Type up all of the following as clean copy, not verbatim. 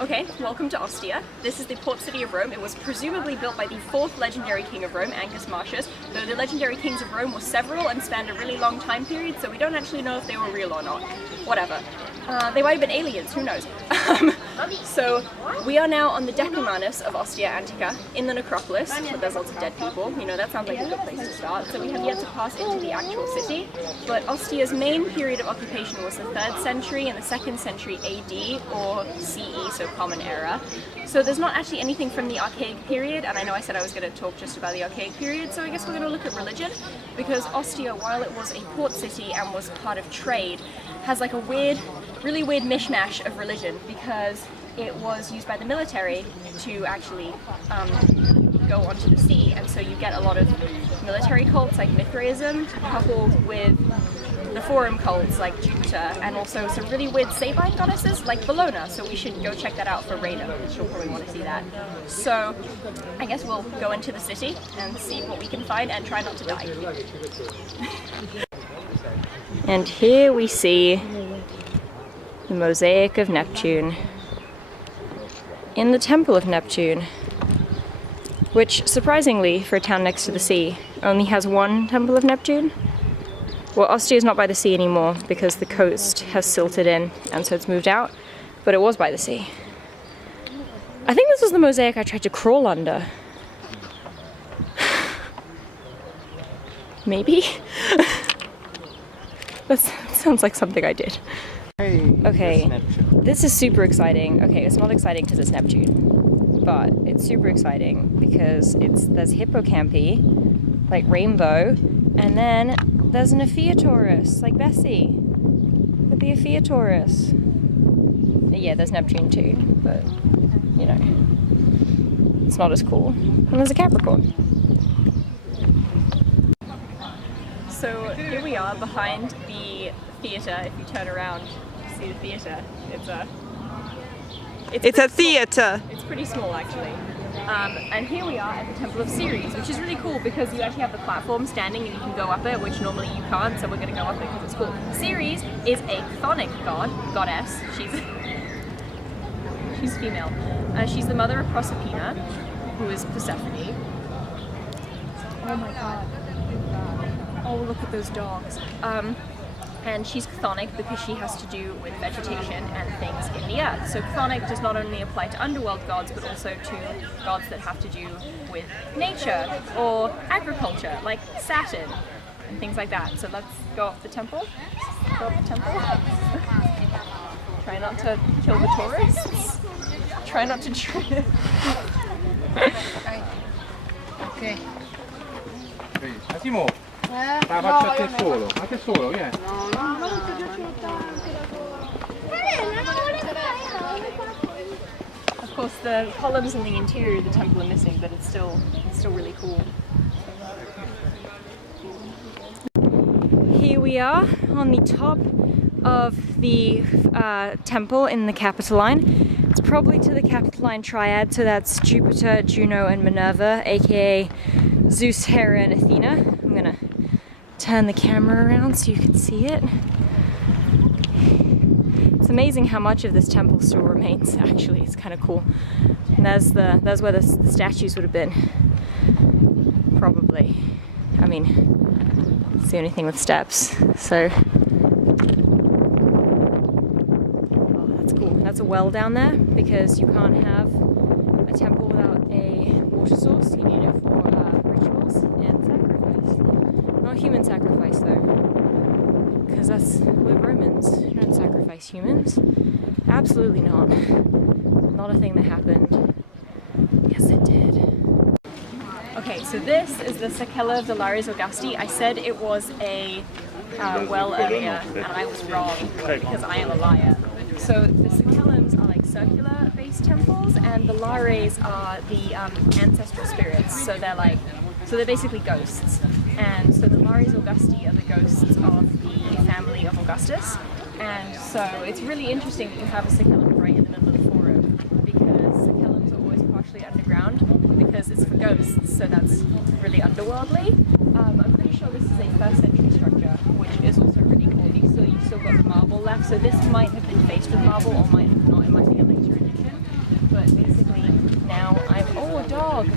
Okay, welcome to Ostia. This is the port city of Rome. It was presumably built by the fourth legendary king of Rome, Ancus Marcius, though the legendary kings of Rome were several and spanned a really long time period, so we don't actually know if they were real or not. Whatever. They might have been aliens, who knows? So we are now on the Decumanus of Ostia Antica in the necropolis, but there's lots of dead people. You know, that sounds like a good place to start. So we have yet to pass into the actual city, but Ostia's main period of occupation was the 3rd century and the 2nd century AD or CE, so Common Era. So there's not actually anything from the Archaic period, and I know I said I was going to talk just about the Archaic period, so I guess we're going to look at religion, because Ostia, while it was a port city and was part of trade, has like a really weird mishmash of religion, because it was used by the military to actually go onto the sea, and so you get a lot of military cults like Mithraism coupled with the forum cults like Jupiter, and also some really weird Sabine goddesses like Bellona, so we should go check that out for Rena. She'll probably want to see that. So I guess we'll go into the city and see what we can find and try not to die. And here we see the mosaic of Neptune in the Temple of Neptune, which surprisingly for a town next to the sea only has one Temple of Neptune. Well, Ostia is not by the sea anymore because the coast has silted in and so it's moved out, but it was by the sea. I think this was the mosaic I tried to crawl under. Maybe? That sounds like something I did. Okay, this is super exciting. Okay, it's not exciting because it's Neptune, but it's super exciting because there's hippocampi, like rainbow, and then there's an Epheotaurus, like Bessie, with the Epheotaurus. Yeah, there's Neptune too, but, you know, it's not as cool. And there's a Capricorn. So here we are behind the theatre. If you turn around, you see the theatre. It's a theatre. It's pretty small actually. And here we are at the Temple of Ceres, which is really cool because you actually have the platform standing and you can go up it, which normally you can't, so we're going to go up it because it's cool. Ceres is a chthonic goddess. She's female. She's the mother of Proserpina, who is Persephone. Oh my god. Oh, look at those dogs. And she's chthonic because she has to do with vegetation and things in the earth. So chthonic does not only apply to underworld gods, but also to gods that have to do with nature or agriculture, like Saturn and things like that. So let's go up the temple. Go up the temple. Try not to kill the tourists. Try not to trip. Okay. Massimo, la faccio a te solo, a te solo, yeah. Of course, the columns in the interior of the temple are missing, but it's still really cool. Here we are on the top of the temple in the Capitoline. It's probably to the Capitoline triad, so that's Jupiter, Juno, and Minerva, aka Zeus, Hera, and Athena. I'm gonna turn the camera around so you can see it. It's amazing how much of this temple still remains, actually. It's kind of cool. And there's where the statues would have been. Probably. I mean, it's the only thing with steps, so. Oh, that's cool. That's a well down there, because you can't have a temple without a water source. You need it for rituals and sacrifice. Not human sacrifice though, because we're Romans. We don't sacrifice humans. Absolutely not. Not a thing that happened. Yes, it did. Okay, so this is the Sacella of the Lares Augusti. I said it was a well earlier, and I was wrong because I am a liar. So the Sacellums are like circular-based temples, and the Lares are the ancestral spirits. So they're basically ghosts. And so the Lares Augusti are the ghosts of the family of Augustus. And so it's really interesting that you have a Sacellum right in the middle of the forum, because Sacellums are always partially underground because it's for ghosts. So that's really underworldly. I'm pretty sure this is a 1st century structure, which is also really cool. You've still got the marble left, so this might have been faced with marble or might have not. It might be a later addition. but basically now I'm, oh, a dog!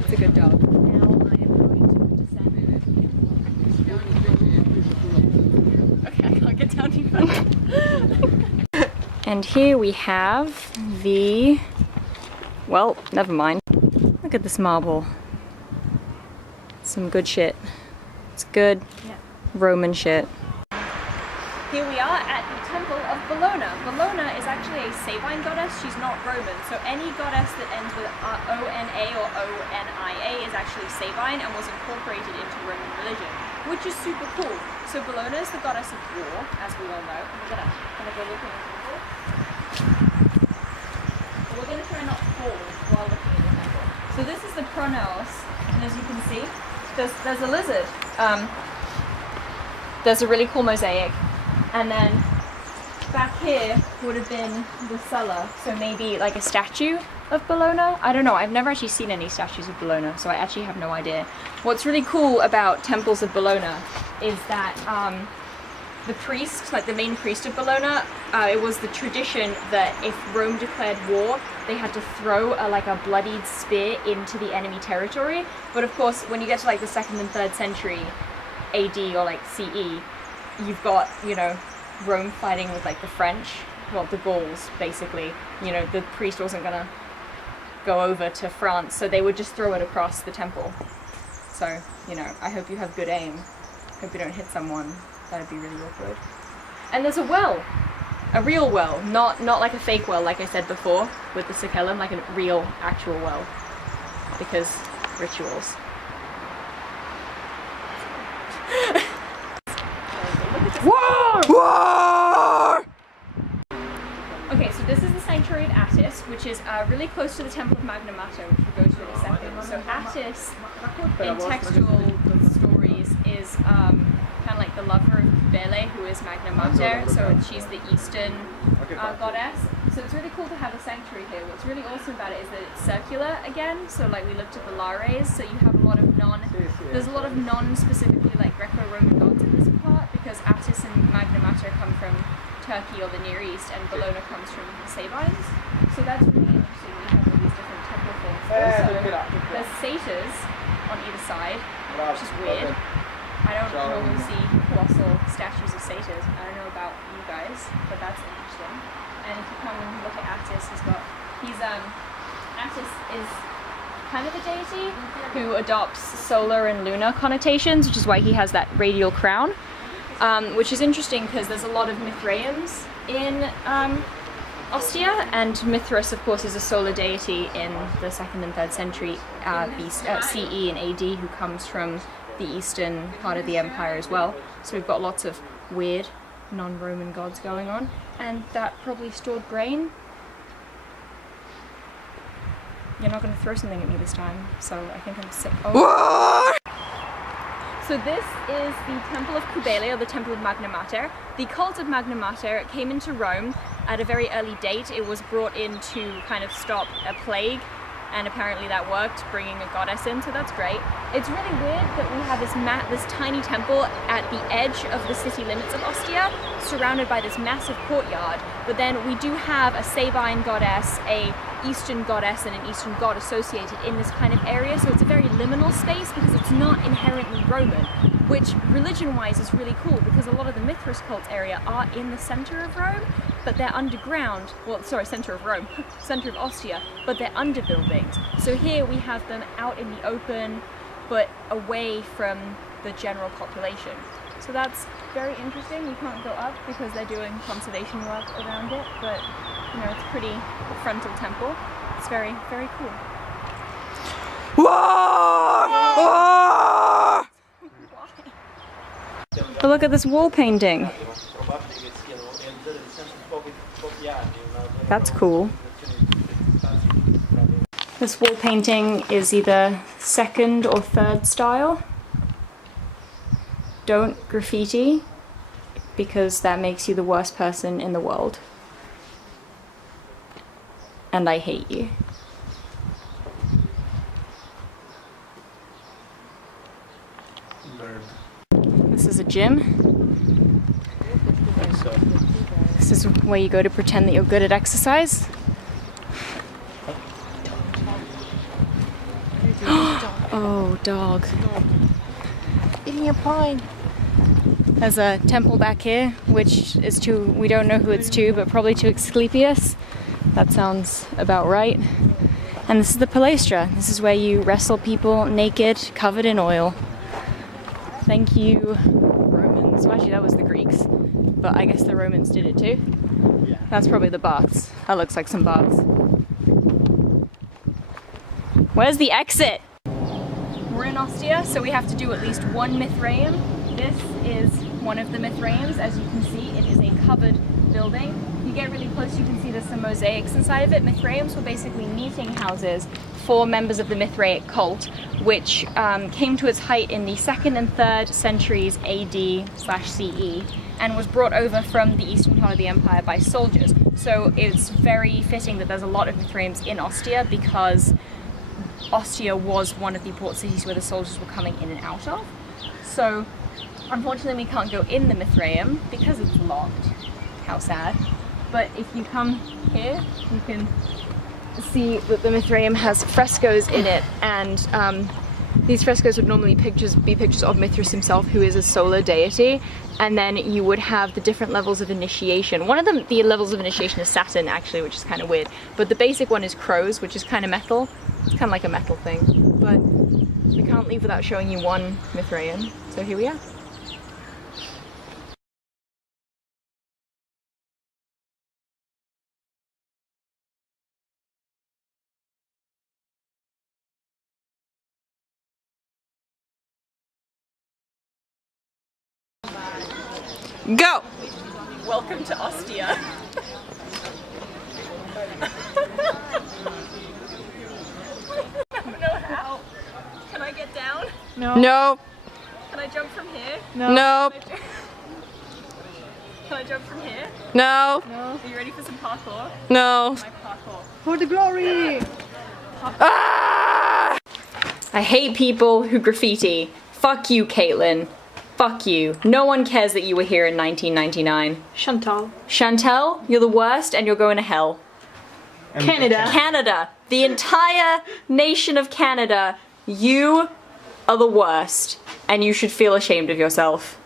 It's a good dog. Now I am going to descend. Okay, I can't get down too far. And here we have the, well, never mind. Look at this marble. Some good shit. It's good Roman shit. Here we are at the Temple of Bellona. Bellona is actually a Sabine goddess. She's not Roman, so any goddess that ends with O-N-A or O-N-I-A is actually Sabine and was incorporated into Roman religion, which is super cool. So Bellona is the goddess of war, as we all know. We're gonna go look in the temple. We're gonna try not to fall while looking in the temple. So this is the pronaos, and as you can see, there's a lizard. There's a really cool mosaic. And then back here would have been the cellar, so maybe like a statue of Bellona? I don't know, I've never actually seen any statues of Bellona, so I actually have no idea. What's really cool about temples of Bellona is that the priest, like the main priest of Bellona, it was the tradition that if Rome declared war, they had to throw a bloodied spear into the enemy territory. But of course, when you get to like the 2nd and 3rd century AD or like CE, you've got, you know, Rome fighting with like the French, well, the Gauls basically. You know, the priest wasn't gonna go over to France, so they would just throw it across the temple. So, you know, I hope you have good aim. Hope you don't hit someone. That'd be really awkward. And there's a well, a real well, not like a fake well like I said before with the Sikellum, like a real, actual well, because rituals. War! War! Okay, so this is the Sanctuary of Attis, which is really close to the Temple of Magna Mater, which we'll go to in a second. So Attis, in textual stories, is kind of like the lover of Cybele, who is Magna Mater, so she's the Eastern goddess. So it's really cool to have a sanctuary here. What's really awesome about it is that it's circular again, so like we looked at the Lares, so you have a lot of there's a lot of non-specifically like Greco-Roman gods in this part, because Attis and Magna Mater come from Turkey or the Near East, and Bellona comes from the Sabines. So that's really interesting. We have all these different temple things. Also, there's satyrs on either side, which is weird. I don't normally see colossal statues of satyrs. I don't know about you guys, but that's interesting. And if you come and look at Attis, Attis is kind of a deity who adopts solar and lunar connotations, which is why he has that radial crown, which is interesting because there's a lot of Mithraeans in Ostia, and Mithras, of course, is a solar deity in the 2nd and 3rd century CE and AD, who comes from the eastern part of the empire as well. So we've got lots of weird non-Roman gods going on, and that probably stored grain. You're not going to throw something at me this time, so I think I'm sick. Oh. So this is the Temple of Cybele, or the Temple of Magna Mater. The cult of Magna Mater came into Rome at a very early date. It was brought in to kind of stop a plague, and apparently that worked, bringing a goddess in, so that's great. It's really weird that we have this tiny temple at the edge of the city limits of Ostia, surrounded by this massive courtyard, but then we do have a Sabine goddess, a Eastern goddess, and an Eastern god associated in this kind of area, so it's a very liminal space because it's not inherently Roman, which religion-wise is really cool because a lot of the Mithras cult area are in the center of Rome, but they're underground, well, sorry, center of Rome, center of Ostia, but they're under buildings. So here we have them out in the open, but away from the general population. So that's very interesting. We can't go up because they're doing conservation work around it, but you know, it's a pretty frontal temple. It's very, very cool. Whoa! But look at this wall painting. That's cool. This wall painting is either 2nd or 3rd style. Don't graffiti, because that makes you the worst person in the world. And I hate you. This is a gym. think so. This is where you go to pretend that you're good at exercise. Oh, dog. Eating a pine. There's a temple back here, which is to, we don't know who it's to, but probably to Asclepius. That sounds about right. And this is the Palestra. This is where you wrestle people naked, covered in oil. Thank you, Romans. Well, actually, that was the Greeks, but I guess the Romans did it too. Yeah. That's probably the baths. That looks like some baths. Where's the exit? We're in Ostia, so we have to do at least one Mithraeum. This is one of the Mithraeums. As you can see, it is a covered building. If you get really close, you can see there's some mosaics inside of it. Mithraeums were basically meeting houses for members of the Mithraic cult, which came to its height in the 2nd and 3rd centuries AD/CE, and was brought over from the eastern part of the empire by soldiers. So it's very fitting that there's a lot of Mithraeums in Ostia, because Ostia was one of the port cities where the soldiers were coming in and out of. So unfortunately we can't go in the Mithraeum because it's locked. How sad. But if you come here, you can see that the Mithraeum has frescoes in it, and these frescoes would normally be pictures of Mithras himself, who is a solar deity, and then you would have the different levels of initiation. One of them, the levels of initiation, is Saturn actually, which is kind of weird, but the basic one is crows, which is kind of metal. It's kind of like a metal thing, but we can't leave without showing you one Mithraeum, so here we are. Go! Welcome to Ostia. I don't know how. Can I get down? No. No. Can I jump from here? No. No. Can I jump from here? No. Are you ready for some parkour? No. My parkour. For the glory! Ah! I hate people who graffiti. Fuck you, Caitlin. Fuck you. No one cares that you were here in 1999. Chantal. Chantel, you're the worst and you're going to hell. Canada. Canada. The entire nation of Canada. You are the worst. And you should feel ashamed of yourself.